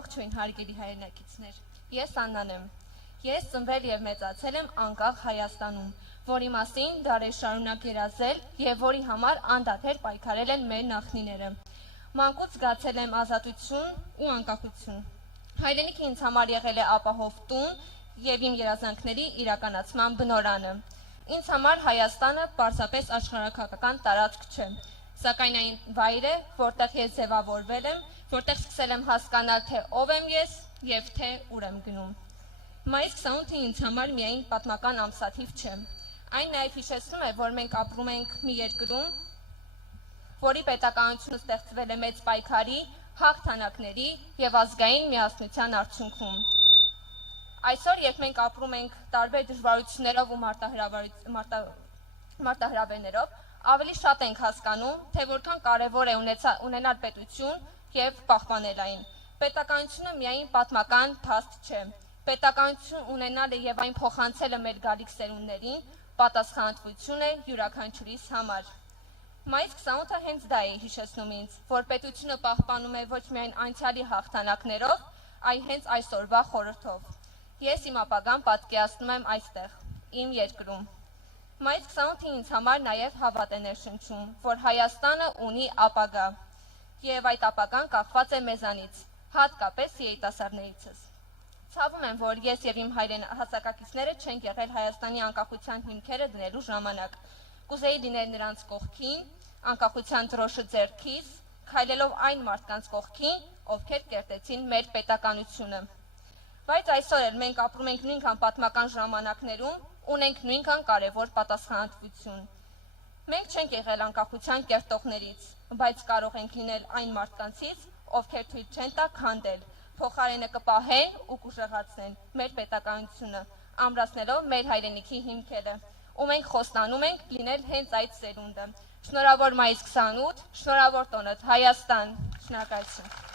Ողջույն հարգելի հայրենակիցներ, ես Աննան եմ, ես ծնվել և մեծացել եմ անկախ Հայաստանում, որի մասին դարեր շարունակ երազել և որի համար անդադար պայքարել են մեր նախնիները, մանկուց զգացել եմ ազատություն ու անկախություն, հայրենիքը ինձ համար եղել է ապահով տուն և իմ երազանքների իրականացման բնօրրանը, ինձ համար Հայաստանը պարզապես աշխարհաքաղաքական տարածք չէ, սակայն այն վայր է, որտեղ ես ձևավորվել եմ, որտեղ սկսել եմ հասկանալ, թե ով եմ ես և թե ուր եմ գնում։ Մայիս 28-ը ինձ համար միայն պատմական ամսաթիվ չէ, այն նաև հիշեցնում է, որ մենք ապրում ենք մի երկրում, որի պետականությունը ստեղծվել է մեծ պայքարի, հաղթանակների և ազգային միասնության արդյունքում։ Այսօր, երբ մենք ապրում ենք տարբեր դժվարություններով ու մարտահրավերներով, ավելի շատ ենք հասկանում, թե որքան կարևոր է ունենալ պետություն և պահպանել այն։ Պետականությունը միայն պատմական փաստ չէ։ Պետականություն ունենալը և այն փոխանցելը մեր գալիք սերունդներին պատասխանատվություն է յուրաքանչյուրիս համար։ Մայիս 28-ը հենց դա է հիշեցնում ինձ, որ պետությունը պահպանում է ոչ միայն անցյալի հաղթանակներով, այլ հենց այսօրվա խորհրդով։ Ես իմ ապագան պատկերացնում եմ այստեղ, իմ երկրում։ Մայիս 28-ը ինձ համար նաև հավատ է ներշնչում, որ Հայաստանը ունի ապագա, և այդ ապագան կախված է մեզանից, հատկապես երիտասարդներիցս։ Ցավում եմ, որ ես և իմ հասակակիցները չենք եղել Հայաստանի անկախության հիմքերը դնելու ժամանակ։ Կուզեի լինել նրանց կողքին, անկախության դրոշը ձեռքիս, քայլելով այն մարդկանց կողքին, ովքեր կերտեցին մեր պետականությունը։ Բայց այսօր էլ մենք ապրում ենք նույնքան պատմական ժամանակներում, ունենք նույնքան կարևոր պատասխանատվություն։ Մենք չենք եղել անկախության կերտողներից, բայց կարող ենք լինել այն մարդկանցից, ովքեր թույլ չեն տա քանդել, փոխարենը կպահեն ու կուժեղացնեն մեր պետականությունը, ամրացնելով մեր հայրենիքի հիմքերը, ու մենք խոստանում ենք լինել հենց այդ սերունդը։ Շնորհավոր մայիս 28, շնորհավոր տոնդ, Հայաստան, շնորհակալություն։